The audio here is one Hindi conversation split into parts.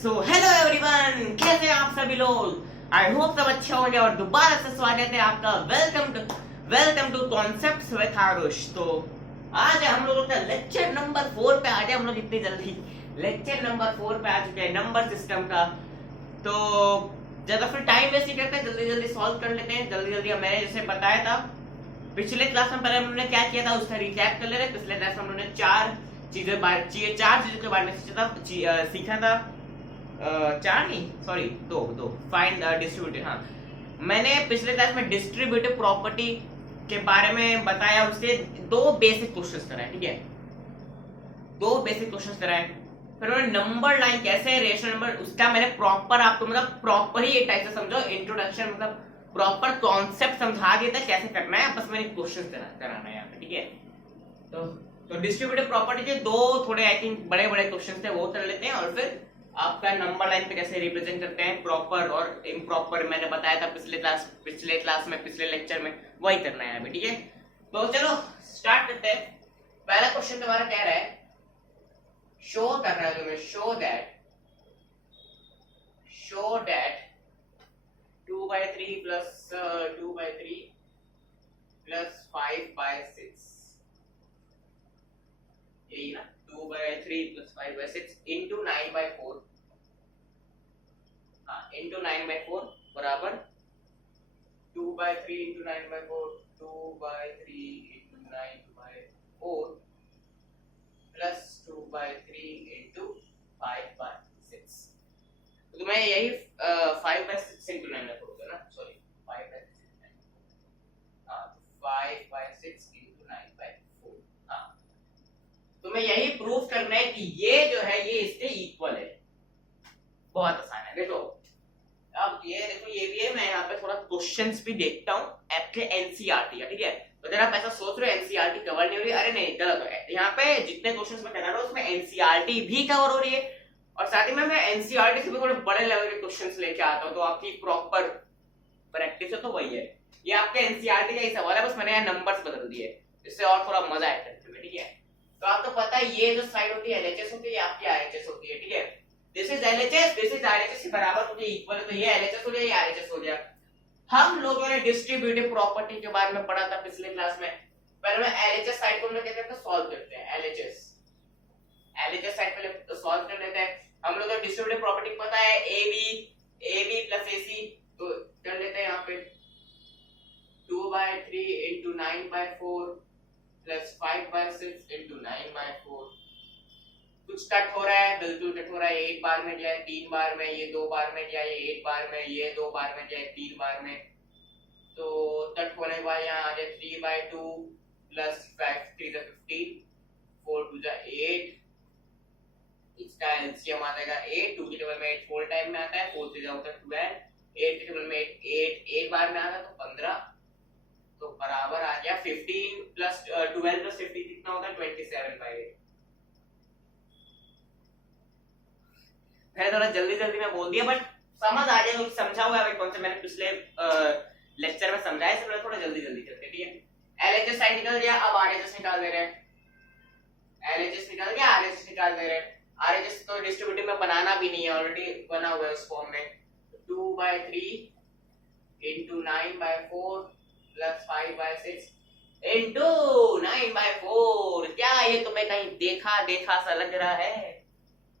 सो हेलो एवरीवन, कैसे हैं आप सभी लोग। आई होप सब अच्छे होंगे और दोबारा से स्वागत है आपका welcome to concepts with Aarush. तो आज हम लोगों का लेक्चर नंबर 4 पे आ गए हम लोग इतनी जल्दी। लेक्चर नंबर 4 पे आ चुके हैं नंबर सिस्टम का। तो ज्यादा फिर टाइम वेस्ट नहीं करते, जल्दी जल्दी सॉल्व कर लेते हैं। जल्दी जल्दी मैंने जैसे बताया था पिछले क्लास में, पहले हमने क्या किया था उसका रिकैप कर ले रहे। पिछले क्लास में हमने चार चीजों के बारे में सीखा था। चार नहीं, सॉरी दो फाइंड डिस्ट्रीब्यूटिव। हाँ, मैंने पिछले क्लास में डिस्ट्रीब्यूटिव प्रॉपर्टी के बारे में बताया, उससे दो बेसिक क्वेश्चंस कराए। ठीक है, दो बेसिक क्वेश्चंस कराए। फिर मैंने नंबर लाइन कैसे रेशनल नंबर, उसका मैंने प्रॉपर आपको मतलब प्रॉपर ही एक टाइप से समझो, इंट्रोडक्शन मतलब प्रॉपर कॉन्सेप्ट समझा दिया था कैसे करना है। बस मैंने क्वेश्चंस कराना है यहाँ पे। ठीक है, तो डिस्ट्रीब्यूटिव प्रॉपर्टी के दो थोड़े आई थिंक बड़े बड़े क्वेश्चंस थे, वो कर लेते हैं। और फिर आपका नंबर लाइन पे कैसे रिप्रेजेंट करते हैं प्रॉपर और इम्प्रॉपर, मैंने बताया था पिछले क्लास में पिछले लेक्चर में, वही करना है अभी। ठीक है, तो चलो स्टार्ट करते हैं। पहला क्वेश्चन तुम्हारा कह रहा है, शो कर रहा है तुम्हें, शो दैट 2/3 प्लस 2/3 प्लस 5/6, यही ना, 2/3 प्लस 5/6 इंटू 9/4, हाँ इंटू 9/4 बराबर 2/3 इंटू 9/4, 2/3 इंटू 9/4 प्लस 2/3 इंटू 5/6। तो तुम्हें यही 5/6 इंटू 9/4 होगा ना, सॉरी 5/6, हाँ 5/6 इंटू 9/4। हाँ, तुम्हें यही प्रूफ करना है कि ये जो है ये इसके इक्वल है। बहुत आसान है। देखो अब ये देखो, ये भी है। मैं यहाँ पे थोड़ा क्वेश्चंस भी देखता हूँ आपके एनसीईआरटी का। ठीक है, तो अगर आप ऐसा सोच रहे हो एनसीईआरटी कवर नहीं हो रही, अरे नहीं, गलत है। यहाँ पे जितने क्वेश्चंस मैं करा रहा हूँ उसमें एनसीईआरटी भी कवर हो रही है, और साथ ही में मैं एनसीईआरटी से भी थोड़े बड़े लेवल के क्वेश्चंस लेके आता हूँ, तो आपकी प्रॉपर प्रैक्टिस है। तो वही है, ये आपके एनसीईआरटी का ही सवाल है, बस मैंने यहाँ नंबर्स बदल दिए इससे और थोड़ा मजा आया करने में। ठीक है, तो आपको पता है ये जो साइड होती है एलएचएस होती है, ये आपकी आरएचएस होती है। ठीक है, this is LHS, this is RHS के बराबर होती है, इक्वल है, तो ये एलएचएस हो गया, ये आरएचएस हो गया। हम लोगों ने डिस्ट्रीब्यूटिव प्रॉपर्टी के बारे में पढ़ा था पिछले क्लास में। पहले मैं एलएचएस साइड को हम लोग क्या करते हैं, सॉल्व करते हैं। एलएचएस साइड पहले सॉल्व कर लेते हैं। हम लोग को डिस्ट्रीब्यूटिव प्रॉपर्टी पता है, ab प्लस ac, तो कर लेते हैं यहाँ पे 2/3 इंटू 9/4 प्लस 5/6 इंटू 9/4। कुछ कट हो रहा है, बिल्कुल कट हो रहा है। एक बार में दिया है, 3 बार में, ये 2 बार में दिया है, ये 1 बार में, ये 2 बार में दिया है, 3 बार में। तो कट होने के बाद यहाँ आ जाए 3/2 प्लस 5 3 = 15, 4 2 = 8, इसका एलसीएम आ जाएगा 8, 2 की टेबल में 8 4 टाइम में आता है, 4 3 होता है 12, 8 की टेबल में 8 एक बार में आ गया तो 15, तो बराबर आ गया 15 प्लस 12 प्लस 15 कितना होता है, 27/8। मैंने थोड़ा जल्दी में बोल दिया, बट समझ आ जाएगा, समझा हुआ है कौन से मैंने पिछले लेक्चर में समझाया, इसलिए थोड़ा जल्दी करते हैं। ठीक है, एलएचएस साइड निकल गया, अब आरएचएस निकाल दे रहे हैं। एलएचएस निकल गया, आरएचएस निकाल दे रहे हैं। आरएचएस तो डिस्ट्रीब्यूटिव में बनाना भी नहीं है, ऑलरेडी बना हुआ है उस फॉर्म में। 2/3 इंटू 9/4 प्लस 5/6 इंटू 9/4। क्या ये तुम्हें कहीं देखा सा लग रहा है?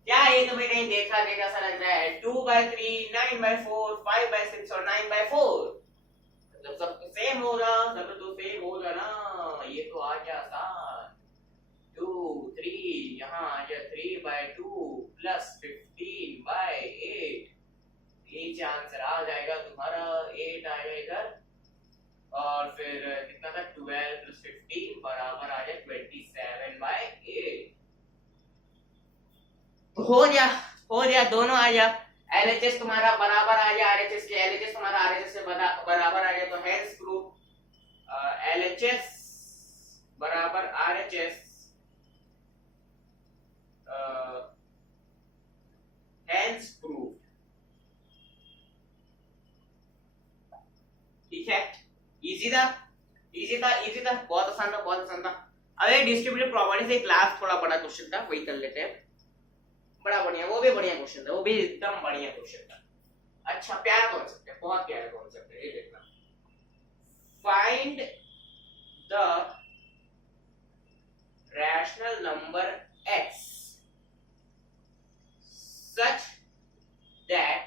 क्या ये तुम्हें कहीं देखा सा लग रहा है? 2/3 9/4 5/6 और 9/4 मतलब सब तो सेम होगा, सब तो सेम होगा ना। ये तो आ गया आसान। 2 3 यहाँ आ गया 3/2 प्लस 15/8, नीचे आंसर आ जाएगा तुम्हारा 8 आएगा इधर, और फिर कितना था, 12 प्लस 15 बराबर आ जाए 27/8। हो गया, दोनों आ गया। एलएचएस तुम्हारा बराबर आ गया आरएचएस के, एलएचएस तुम्हारा आरएचएस से बराबर आ गया, तो हेंस प्रूफ एलएचएस बराबर आरएचएस, हेंस प्रूफ। ठीक है, इजी था, बहुत आसान था। अब ये डिस्ट्रीब्यूटिव प्रॉपर्टी से क्लास थोड़ा बड़ा क्वेश्चन था, वही कर लेते हैं। बड़ा बढ़िया, वो भी बढ़िया क्वेश्चन था, वो भी एकदम बढ़िया क्वेश्चन था। अच्छा प्यारा कॉन्सेप्ट है, बहुत प्यारा कॉन्सेप्ट है, ये देखना। Find the rational number x such that,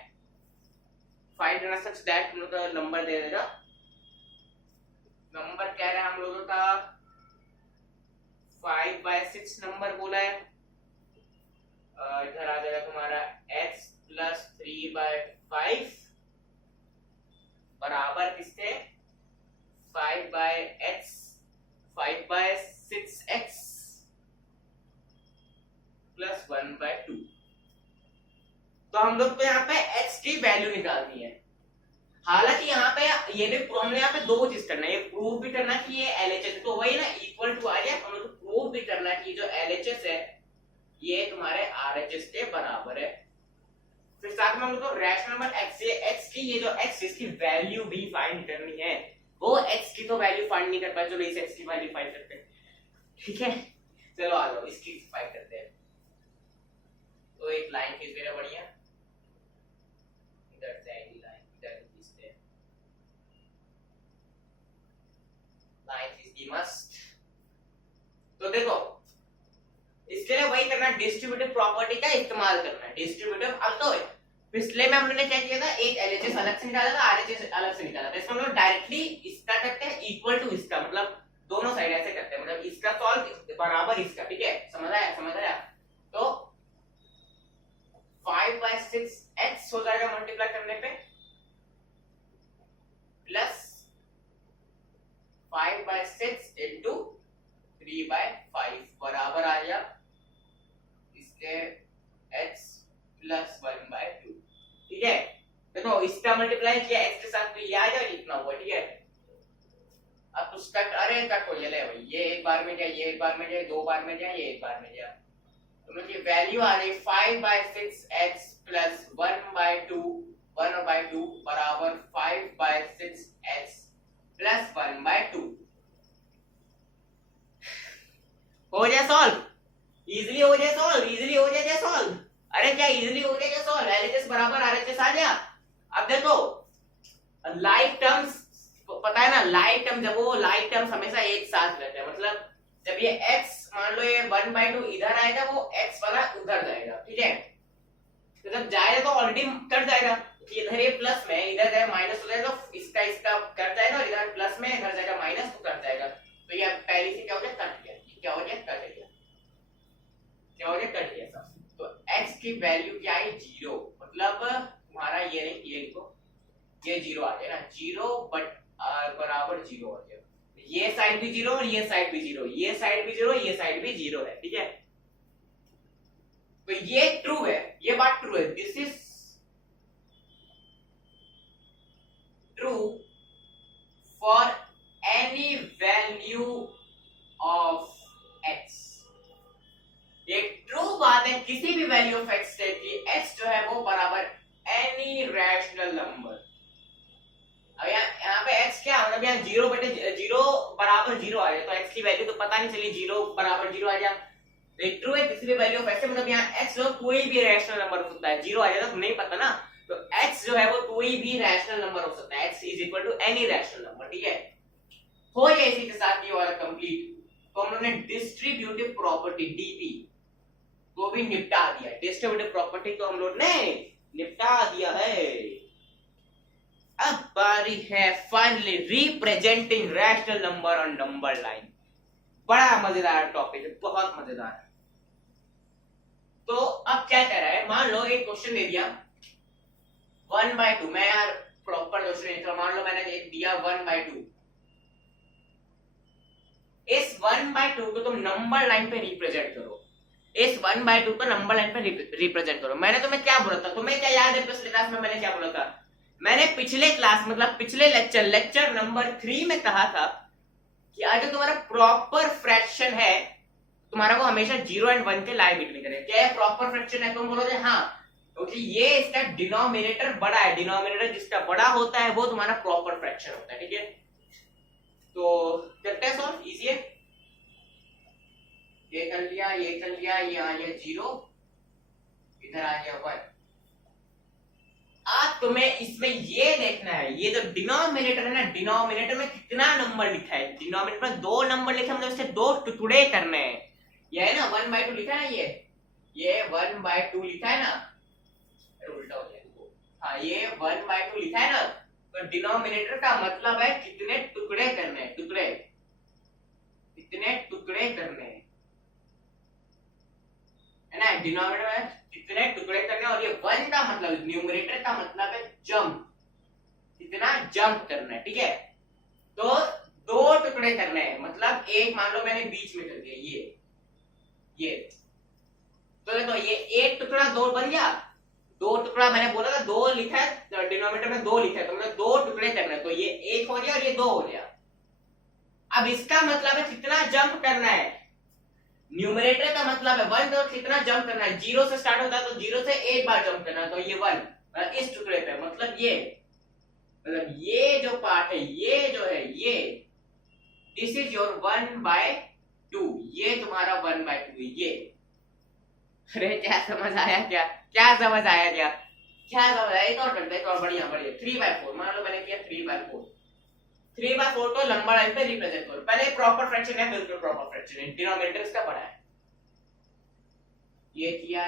find करना सच दैट, हम लोग का नंबर दे देगा, नंबर कह रहे हैं हम लोगों का 5/6 नंबर बोला है। इधर आ जाएगा तुम्हारा x प्लस 3/5 बराबर किसके 5/6x प्लस 1/2। तो हम लोग को यहाँ पे x की वैल्यू निकालनी है। हालांकि यहाँ पे ये भी हमने यहाँ पे दो चीज करना है, ये प्रूव भी करना कि ये LHS, तो वही ना इक्वल टू आ गया, हम लोग प्रूव भी करना कि जो LHS है ये तुम्हारे RHS के बराबर है। फिर साथ में हम लोग को रैशनल नंबर x की ये जो x इसकी वैल्यू भी फाइंड करनी है। वो x की तो वैल्यू फाइंड नहीं कर पाए, चलो इस x की वैल्यू फाइंड करते हैं, ठीक है। चलो आ जाओ इसकी फाइंड करते हैं। तो एक लाइन खींच मेरा बढ़िया, इधर से आएगी लाइन, इधर खींचते हैं लाइन खींचती मस्त। तो देखो इसके लिए वही करना, डिस्ट्रीब्यूटिव प्रॉपर्टी का इस्तेमाल करना है। डिस्ट्रीब्यूटिव, अब तो पिछले में हमने क्या किया था, एक LHS अलग से निकाला था, RHS अलग से निकाला था। इसमें हम लोग डायरेक्टली इसका करते हैं इक्वल टू इसका, मतलब दोनों साइड ऐसे करते हैं, मतलब इसका सॉल्व बराबर इसका, ठीक है, समझ आया, समझ आया। तो 5/6x हो जाएगा मल्टीप्लाई करने पे, प्लस 5/6 इंटू 3/5 बराबर आ गया इसके x प्लस 1/2, ठीक है। देखो इसका मल्टीप्लाई किया x के साथ, तो ये आ जाएगा इतना हुआ, ठीक है। अब तो कट, अरे कट हो जाए भाई, ये एक बार में जाए, ये एक बार में जाए, दो बार में जाए, ये एक बार में जाए, तो मुझे वैल्यू आ रही 5/6x प्लस 1/2 बराबर 5/6x प्लस 1/2। हो जाए सॉल्व, इजीली हो जाए सॉल्व, इजीली हो जाए सॉल्व। अरे क्या इजीली हो जाए सॉल्व, LHS बराबर RHS आ गया। अब देखो लाइक टर्म्स, पता है ना, लाइक टर्म, जब वो लाइक टर्म्स हमेशा एक साथ रहते हैं, मतलब जब ये x मान लो ये 1/2 इधर आएगा, वो x वाला उधर जाएगा, ठीक है। तो जब जाएगा तो ऑलरेडी कट जाएगा, इधर ये प्लस में, इधर जाए माइनस हो जाएगा, तो इसका कट जाएगा, और इधर प्लस में, इधर जाएगा माइनस, तो कट जाएगा। तो ये पहले से क्या हो गया, कट गया, क्या हो गया, कट गया, क्या हो गया, कट गया सब। तो x की वैल्यू क्या है, 0, मतलब तुम्हारा ये नहीं, ये लिखो, ये 0 आ जाएगा, 0 बट बराबर 0 हो जाएगा। ये साइड भी 0 और ये साइड भी 0, ये साइड भी 0, ये साइड भी 0 है, ठीक है। तो ये ट्रू है, ये बात ट्रू है, this is true for any value of x। ये ट्रू बात है किसी भी वैल्यू ऑफ x से कि x जो है वो बराबर एनी रैशनल नंबर। अब यहाँ पे x क्या, मतलब यहाँ 0 बराबर 0 आ जाए, तो x की वैल्यू तो पता नहीं चली, 0 बराबर 0 आ जाए, तो एक ट्रू है किसी भी वैल्यू ऑफ x, मतलब यहाँ x जो कोई भी रैशनल नंबर हो सकता है, 0 आ जाए तो नहीं पता ना, तो x जो है वो कोई भी रैशनल नंबर हो सकता है, x is equal to any rational number, ठीक है। हो गया इसी के साथ ये वाला कंप्लीट। तो हम लोगों ने डिस्ट्रीब्यूटिव प्रॉपर्टी DP को भी निपटा दिया, डिस्ट्रीब्यूटिव प्रॉपर्टी को हम लोग ने निपटा दिया है। अब बारी है finally representing rational number on number line. बड़ा मजेदार टॉपिक है, बहुत मजेदार है। तो अब क्या कह रहा है, मान लो एक क्वेश्चन दे दिया 1/2, मैं यार प्रॉपर क्वेश्चन नहीं था, मान लो मैंने दिया 1/2, इस 1/2 को तुम नंबर लाइन पे रिप्रेजेंट करो, इस 1/2 को नंबर लाइन पे रिप्रेजेंट करो। मैंने तुम्हें क्या बोला था, तुम्हें क्या याद है पिछले क्लास में मैंने क्या बोला था, मैंने पिछले क्लास मतलब पिछले लेक्चर नंबर 3 में कहा था कि अगर तुम्हारा प्रॉपर फ्रैक्शन है, तुम्हारा को हमेशा 0 और 1 के लाइन बिटवीन करें। क्या है प्रॉपर फ्रैक्शन है, तुम बोलोगे हाँ, क्योंकि ये इसका डिनोमिनेटर बड़ा है, डिनोमिनेटर जिसका बड़ा होता है वो तुम्हारा प्रॉपर फ्रैक्शन होता है, ठीक है। तो करते हैं सॉल्व, इजी है, ये कर लिया, ये कर लिया, ये आ गया 0, इधर आ गया 1। अब तुम्हें इसमें ये देखना है, ये जो डिनोमिनेटर है ना, डिनोमिनेटर में कितना नंबर लिखा है। डिनोमिनेटर में 2 नंबर लिखा है, मतलब इससे 2 टुकड़े करने हैं। ये है ना 1/2 लिखा है ना, ये 1/2 लिखा है ना, उल्टा हो गया। हाँ, ये 1/2 लिखा है ना, तो डिनोमिनेटर का मतलब है कितने टुकड़े करने हैं, टुकड़े, कितने टुकड़े करने हैं, है ना। डिनोमिनेटर में कितने टुकड़े करने, और ये 1 का मतलब, न्यूमरेटर का मतलब है जंप, कितना जंप करना है, ठीक है। तो 2 टुकड़े करने हैं, मतलब एक मान लो मैंने बीच में कर दिया ये तो देखो ये एक टुकड़ा 2 बन गया, 2 टुकड़ा मैंने बोला था 2 लिखा है, डिनोमिनेटर में 2 लिखा है, तो मतलब 2 टुकड़े करने हैं, तो ये 1 हो गया और ये 2 हो गया। अब इसका मतलब है कितना जंप करना है, न्यूमरेटर का मतलब है 1, तो कितना जंप करना है, 0 से स्टार्ट होता है, तो 0 से एक बार जंप करना है, तो ये 1 इस टुकड़े पे, मतलब ये जो पार्ट है, ये जो है ये, दिस इज योर 1/2, ये तुम्हारा 1/2 है ये। अरे क्या समझ आया, क्या समझ आया, क्या समझ आया, एक और करते हैं, और बढ़िया 3/4, मान लो मैंने किया 3/4, 3/4 को लंबा लाइन पे रिप्रेजेंट करो। पहले प्रॉपर फ्रैक्शन है, बिल्कुल प्रॉपर फ्रैक्शन है, डिनोमिनेटर इसका बड़ा है। ये किया,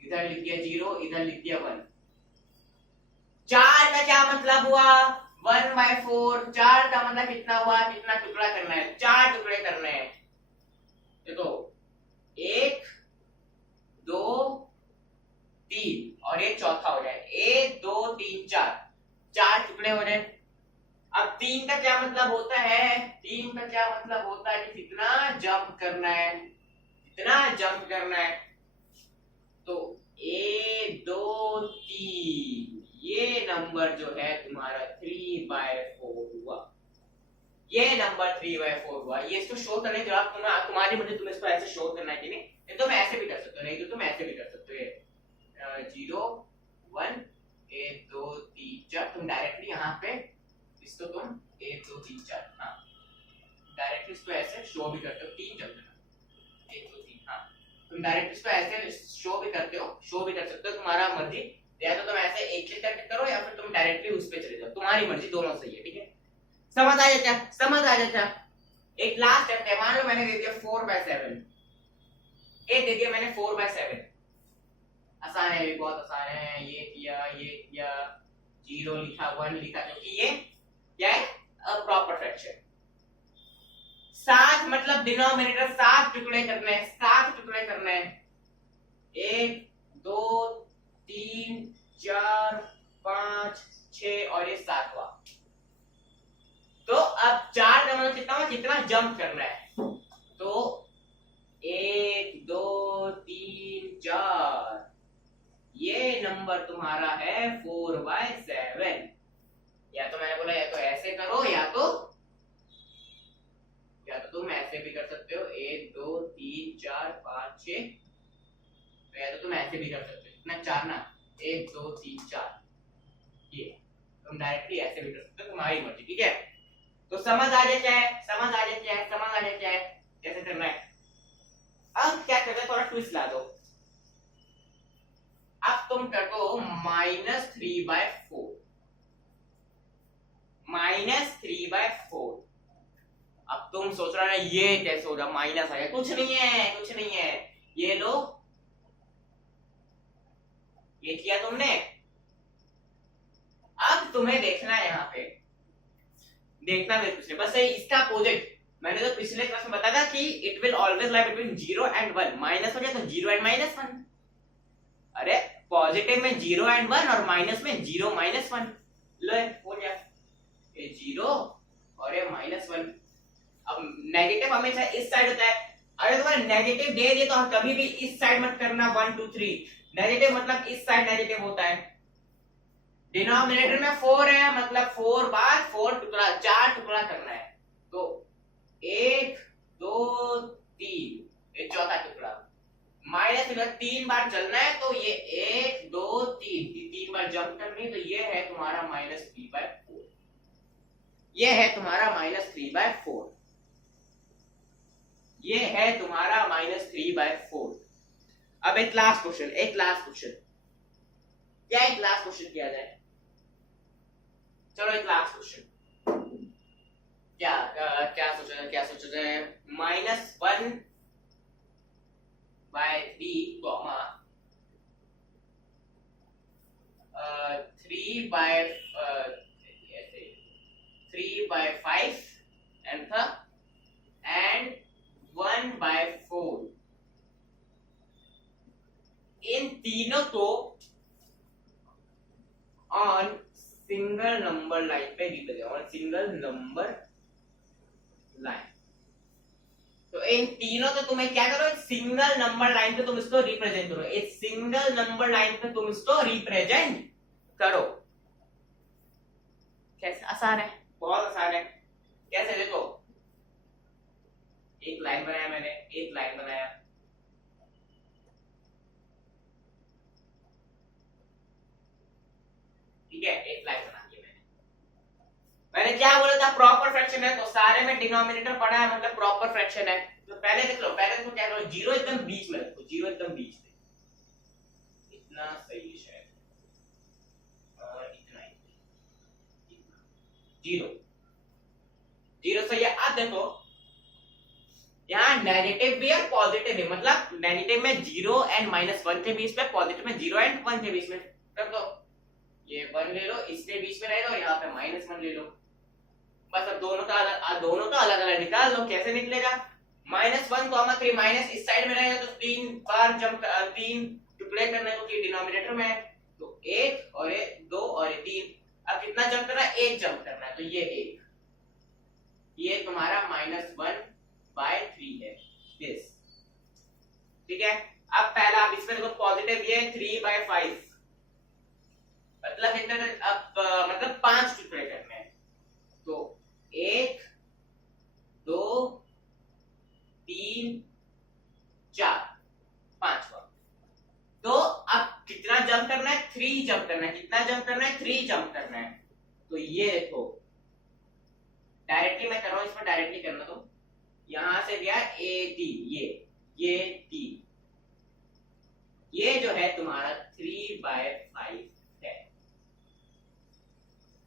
इधर लिख दिया 0, इधर लिख दिया 1। 4 का क्या मतलब हुआ, 1/4, 4 का मतलब कितना हुआ, कितना टुकड़ा करना है, 4 टुकड़े करने हैं। देखो 1 2 3 और ये चौथा हो जाए, 1 2 3 4 टुकड़े हो जाए। अब 3 का क्या मतलब होता है, 3 का क्या मतलब होता है कि कितना जंप करना है, कितना जंप करना है। तो 1 2 3, ये नंबर जो है तुम्हारा 3/4 हुआ, ये नंबर 3/4 हुआ। ये इसको शो करने के बाद तुम्हारी मर्जी, तुम्हें इसको ऐसे शो करना है कि नहीं, तो तुम ऐसे भी कर सकते हो, नहीं तो तुम ऐसे भी कर सकते हो, 0 1 1 2 3 4, तुम डायरेक्टली यहाँ पे इसको तुम 1 2 3 4, हाँ डायरेक्टली इसको ऐसे शो भी करते हो, 3 जब 1 2 3, हाँ तुम डायरेक्टली इसको ऐसे शो भी करते हो, शो भी कर सकते हो, तुम्हारा मर्जी, या तो तुम ऐसे एक करके करो या फिर तुम डायरेक्टली उस पे चले जाओ, तुम्हारी मर्जी, दोनों सही है, ठीक है। समझ आ जाता, समझ आ जाता। एक लास्ट स्टेप है, मान लो मैंने दे दिया 4/7, एक दे दिया मैंने 4/7, आसान है, बहुत आसान है। ये किया 0 लिखा 1 लिखा, क्योंकि ये क्या है, प्रॉपर फ्रैक्शन। 7 मतलब डिनोमिनेटर 7 टुकड़े करने हैं, 7 टुकड़े करने हैं, 1 2 3 4 5 6 और ये 7वां। तो अब 4 का मतलब कितना हुआ, कितना जंप करना है, तो 1 2 3 4, ये नंबर तुम्हारा है 4/7। या तो मैंने बोला या तो ऐसे करो, या तो तुम ऐसे भी कर सकते हो, 1 2 3 4 5 6, तो या तो तुम ऐसे भी कर सकते हो, इतना 4 ना, 1 2 3 4, ये तुम डायरेक्टली ऐसे भी कर सकते हो, तुम्हारी मर्जी, ठीक है। तो समझ आ जाता है कैसे करना है। अब क्या करते हैं, थोड़ा ट्विस्ट ला दो, अब तुम कर दो -3/4, -3/4। अब तुम सोच रहे हो ये कैसे होगा, माइनस आ गया, कुछ नहीं है, ये लो, ये किया तुमने। अब तुम्हें देखना है, यहाँ पे देखना मेरे पिछले, बस इसका अपोजिट, मैंने तो पिछले क्लास में बताया था कि it will always lie between 0 and 1, minus हो गया तो 0 and -1, अरे पॉजिटिव में 0 and 1 और माइनस में 0 -1, लो हो गया, ये 0 और ये -1। अब नेगेटिव हमेशा इस साइड होता है, अगर तुम्हारा नेगेटिव दे दिए तो कभी भी इस साइड मत करना, 1 2 3, नेगेटिव मतलब इस साइड नेगेटिव होता है। डिनोमिनेटर में 4 है, मतलब 4/4 टुकड़ा, 4 टुकड़ा करना है, तो 1 2 3, ये चौथा टुकड़ा, माइनस में 3 बार चलना है, तो ये 1 2 3 बार जंप करनी, तो ये है तुम्हारा -3/4, ये है तुम्हारा -3/4, ये है तुम्हारा -3/4। अब एक लास्ट क्वेश्चन क्या एक लास्ट क्वेश्चन किया जाए? चलो एक लास्ट क्वेश्चन क्या सोचा जाए? -1/3 कॉमा 3/5 and 1/4 इन तीनों को ऑन सिंगल नंबर लाइन पे represent, on single number line. तो इन तीनों तो तुम्हें क्या करो, सिंगल नंबर लाइन पे तुम इसको रिप्रेजेंट करो, एक सिंगल नंबर लाइन पे तुम इसको रिप्रेजेंट करो। कैसे? आसान है, बहुत आसान है। कैसे? देखो, एक लाइन बनाया मैंने, एक लाइन बनाया, ठीक है, एक लाइन बना दी मैंने क्या बोला था? प्रॉपर फ्रैक्शन है, तो सारे में डिनोमिनेटर पढ़ा है, मतलब प्रॉपर फ्रैक्शन है। तो पहले देख लो, क्या करो, जीरो एकदम बीच में रखो, जीरो एकदम बीच में, इतना सही है शायद, और इतना जीरो सही है। अब देखो यहाँ नेगेटिव भी और पॉजिटिव भी, मतलब नेगेटिव में 0 एंड -1 के बीच में, पॉजिटिव में 0 एंड 1 के बीच में। कर दो, ये 1 ले लो, इसके बीच में रहेगा, और यहाँ पे -1 ले लो। बस अब दोनों का अलग अलग निकाल लो। कैसे निकलेगा? -1, 3 माइनस इस साइड में रहेगा, तो 3 बार जंप, 3 टुकड़े करने को डिनोमिनेटर में, तो 1 और 1 2 और 3। अब कितना जंप करना है? 1 जंप करना है, तो ये 1, ये तुम्हारा -1/3 है दिस, ठीक है। अब पहला, अब इसमें देखो पॉजिटिव, ये 3/5, मतलब कितने? अब मतलब 5 टुकड़े करने हैं, तो 1 2 3 4 5। तो अब कितना जंप करना है? 3 जंप करना है। कितना जंप करना है? 3 जंप करना है। तो ये देखो, डायरेक्टली मैं कर रहा हूं, इसमें डायरेक्टली करना, तो यहां से गया AT, ये T, ये जो है तुम्हारा 3/5 है,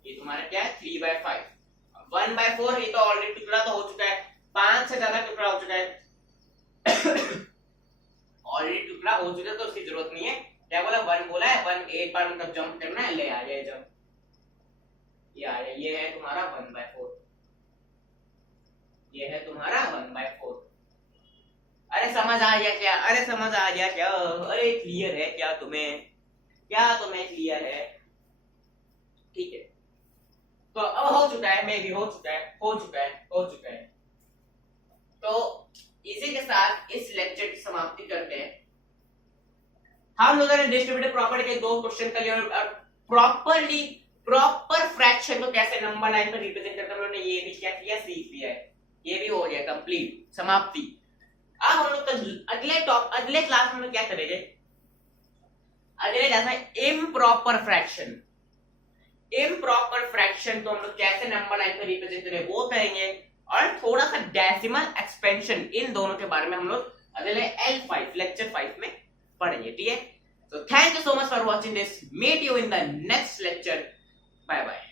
ये तुम्हारा क्या है? 3/5। 1/4 ये तो ऑलरेडी टुकड़ा तो हो चुका है, 5 से ज्यादा टुकड़ा हो चुका है, ऑलरेडी टुकड़ा हो चुका है, तो उसकी जरूरत नहीं है। क्या बोला? 1 बोला है, 1 एक बार मतलब जंप करना है, ले आ जाए जंप, ये आ जाए, ये है तुम्हारा 1/4, ये है तुम्हारा 1/4। अरे समझ आ गया क्या? अरे समझ आ गया क्या? अरे क्लियर है क्या तुम्हें? क्लियर है? ठीक है, तो अब हो चुका है, मे भी हो चुका है। तो इसी के साथ इस लेक्चर की समाप्ति करते हैं। हम लोगों ने डिस्ट्रीब्यूटिव प्रॉपर्टी के 2 क्वेश्चन कर लिए, और प्रॉपर फ्रैक्शन को कैसे नंबर लाइन पर रिप्रेजेंट करते हैं, उन्होंने ये भी क्या किया, सीख लिया है। ये भी हो गया कंप्लीट, समाप्ति। अब हम लोग अगले क्लास में क्या करेंगे? अगले क्लास में इम्प्रॉपर फ्रैक्शन को हम लोग कैसे नंबर लाइन पर रिप्रेजेंट करें वो करेंगे, और थोड़ा सा डेसिमल एक्सपेंशन, इन दोनों के बारे में हम लोग अगले L5 लेक्चर 5 में पढ़ेंगे, ठीक है। So thank you so much for watching this. Meet you in the next lecture. Bye bye.